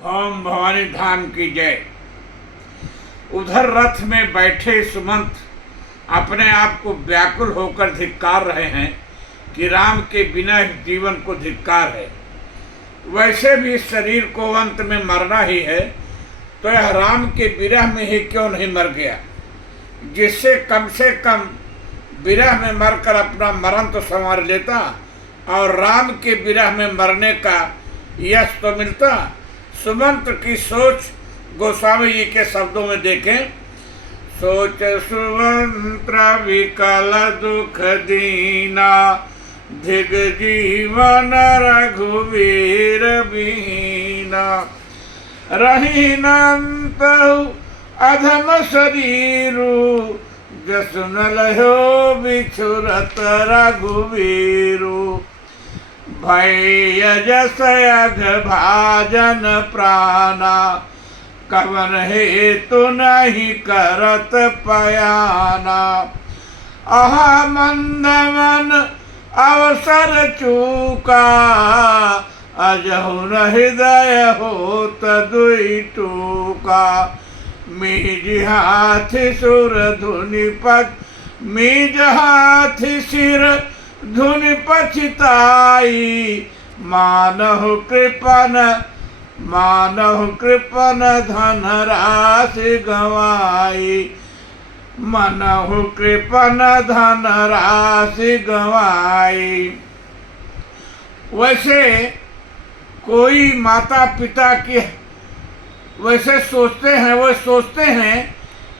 ओम भवानी धाम की जय। उधर रथ में बैठे सुमंत अपने आप को व्याकुल होकर धिक्कार रहे हैं कि राम के बिना जीवन को धिक्कार है। वैसे भी इस शरीर को अंत में मरना ही है, तो यह राम के विरह में ही क्यों नहीं मर गया, जिससे कम विरह में मरकर अपना मरण तो संवार लेता और राम के विरह में मरने का यश तो मिलता। सुमंत की सोच गोस्वामी जी के शब्दों में देखें। सोच सुमंत विकल दुख दीना, धिग जीवन रघुवीर बीना। रहीनंत अधम शरीरु, जसु न लहो बिछुरत रघुवीरु। भय जस अघ भाजन प्राणा, कवन हेतु नहीं करत पयाना। अहा मंद मन अवसर चूका, अजहु न हृदय होत दुई टूका। मीज हाथ सुर धुनि पच, मीज हाथ सिर धुनि पछिताई। मानहु कृपन धन राशि गवाई। मनहु कृपन धन राशि गवाई। वैसे कोई माता पिता की वैसे वो सोचते हैं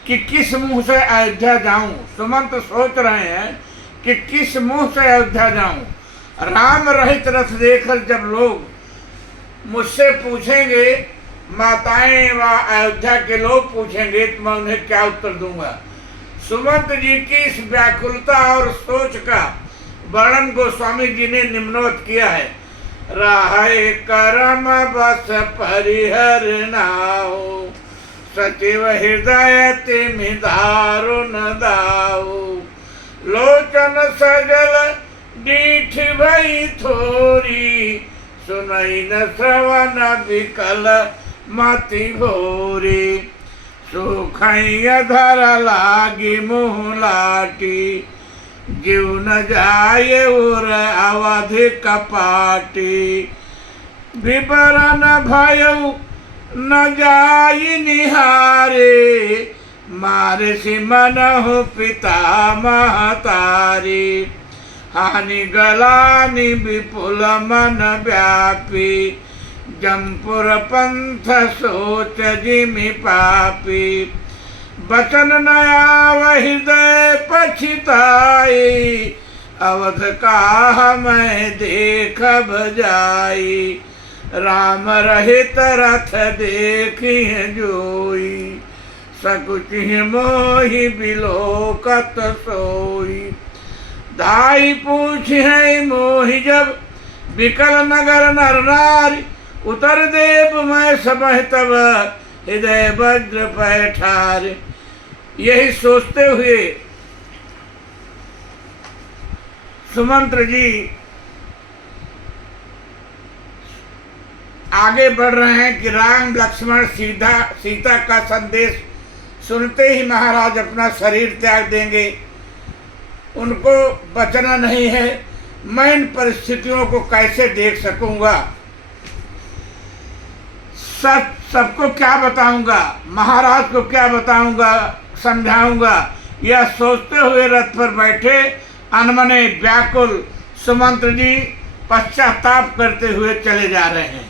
कि किस मुंह से अयोध्या जाऊं। सुमंत सोच रहे हैं कि किस मुंह से अयोध्या जाऊं। राम रहित रथ देखकर जब लोग मुझसे पूछेंगे, माताएं व अयोध्या के लोग पूछेंगे, तो मैं उन्हें क्या उत्तर दूंगा। सुमंत जी की इस व्याकुलता और सोच का वर्णन गोस्वामी जी ने निम्नवत किया है। राहे करम बस परिहर नाऊ, सचिव हृदय तिमि दारुण दाऊ। लोचन सजल डीठ भई थोरी, सुनई न श्रवण विकल मति भोरी। सुखई धर लागी मुँह लाटी, जीव न जाए उर अवधि कपाटी। विवरण भयउ न जाई निहारे, मारे सिमनहु पिता महतारी। हानि गलानि विपुल मन व्यापी, जमपुर पंथ सोच जिमि पापी। बचन नया हृदय पछिताई, अवध का मैं देख भजाई। राम रहित रथ देखी जोई, सकुचि मोहि बिलोकत सोई। धाई पूछ है मोहि जब विकल नगर नर नारी। उतर देव मैं समह तब, हृदय वज्र पैठार। यही सोचते हुए सुमंत्र जी आगे बढ़ रहे हैं कि राम लक्ष्मण सीता का संदेश सुनते ही महाराज अपना शरीर त्याग देंगे। उनको बचना नहीं है। मैं इन परिस्थितियों को कैसे देख सकूंगा। सबको क्या बताऊंगा, महाराज को क्या बताऊंगा, समझाऊंगा। यह सोचते हुए रथ पर बैठे अनमने व्याकुल सुमंत जी पश्चाताप करते हुए चले जा रहे हैं।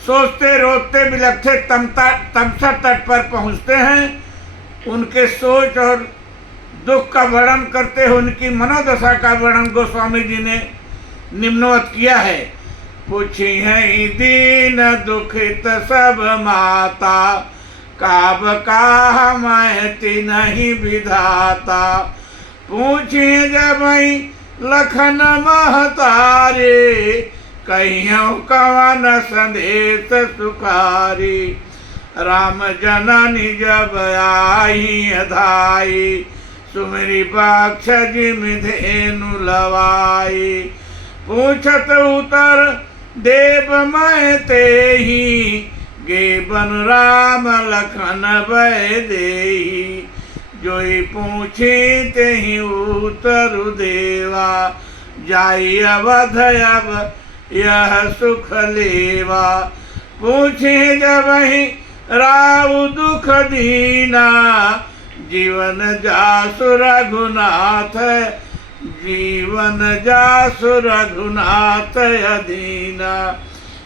सोचते रोते बिलखते तमसा तट पर पहुंचते हैं। उनके सोच और दुख का वर्णन करते हुए उनकी मनोदशा का वर्णन गोस्वामी जी ने निम्नवत किया है। पूछी है दीन दुखित सब माता, काब का मैं नहीं विधाता। पूछी जब लखन महतारे, कहियों कवन संदेश सुखारी। राम जननी जब आई धाई, सुमेरी बाक्ष जिमि धेनु लवाई। पूछत उतर देव मैं ते ही, गे बन राम लखन भय देहि, जोई पूछे तेहि उतरु देवा, जाई अवध अब यह सुख लेवा। पूछे जबहि राउ दुख दीना, जीवन जासु रघुनाथ, जीवन जासु रघुनाथ अधीना।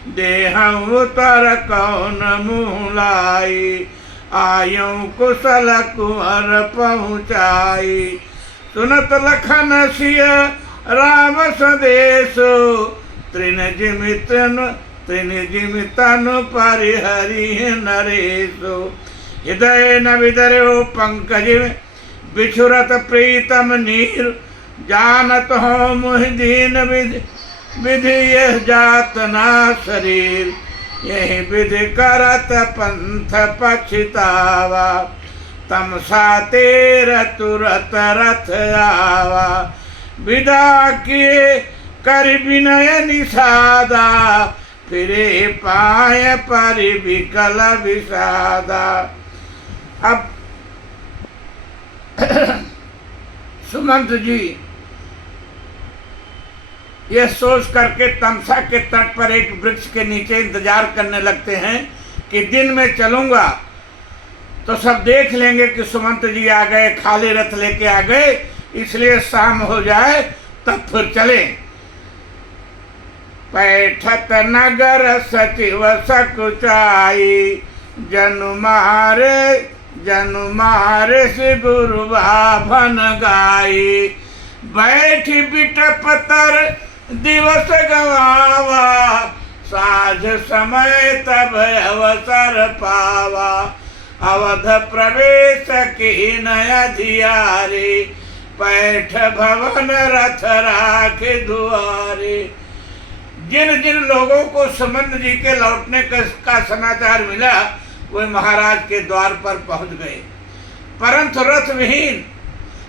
देहं उतर कौन मुँह लाई, आयऊँ कुशल कुंवर पहुँचाई। सुनत लखन सिय राम संदेशो, तृण जिमितनु परिहरि नरेशो। हृदय न विदर्यो पंकज बिछुरत प्रीतम नीर, जानत हो मुहि दीन विधि यह जात ना शरीर। यही विधि करत पंथ पछतावा, तम सातेर तुरत रथ आवा। विदा किए कर विनय निषादा, फिरे पाए परि विकल विषादा। अब सुमंत जी ये सोच करके तमसा के तट पर एक वृक्ष के नीचे इंतजार करने लगते हैं कि दिन में चलूंगा तो सब देख लेंगे कि सुमंत जी आ गए, खाली रथ लेके आ गए, इसलिए शाम हो जाए तब फिर चले। पैठत नगर सचिव सकुचाई, जनु मारे से गुरु बाभन गाई। बैठ बिटप तर दिवस गवावा, साझ समय तब अवसर पावा। अवध प्रवेश की नया धियारे, पैठ भवन रथ राखे दुआरे। जिन जिन लोगों को सुमंत जी के लौटने का समाचार मिला वे महाराज के द्वार पर पहुंच गए, परंतु रथ विहीन,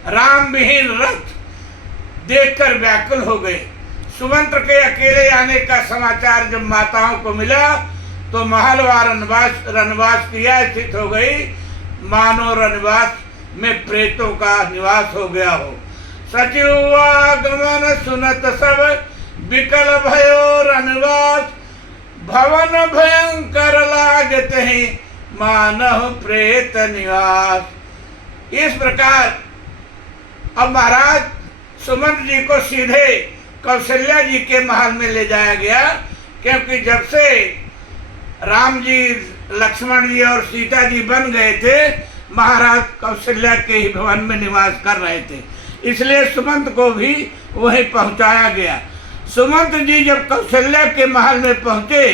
राम विहीन रथ देखकर व्याकुल हो गए। सुमंत के अकेले आने का समाचार जब माताओं को मिला तो महलवा रनवास किया स्थित हो गई, मानो रनवास में प्रेतों का निवास हो गया हो। सचिव आगमन सुनत सब विकल भयो रनवास, भवन भयंकर लागत है मानव प्रेत निवास। इस प्रकार अब महाराज सुमंत जी को सीधे कौशल्या जी के महल में ले जाया गया, क्योंकि जब से राम जी, लक्ष्मण जी और सीता जी बन गए थे, महाराज कौशल्या के ही भवन में निवास कर रहे थे, इसलिए सुमंत को भी वहीं पहुंचाया गया। सुमंत जी जब कौशल्या के महल में पहुंचे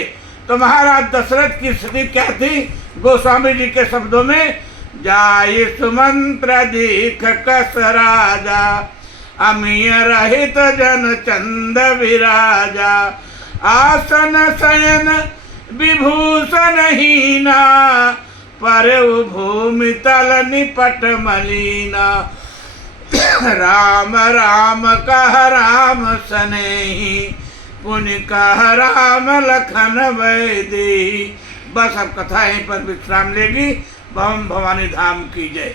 तो महाराज दशरथ की स्थिति क्या थी, गोस्वामी जी के शब्दों में, जाय सुमंत्र दीख कस राजा, अमीय रहित जन चंद विराजा। आसन शयन विभूषण हीना, पर भूमि तल निपट मलीना। राम राम कह राम सनेही, पुनि कह राम लखन भय देहि। बस अब कथा यहीं पर विश्राम लेगी। भवन भवानी धाम की जय।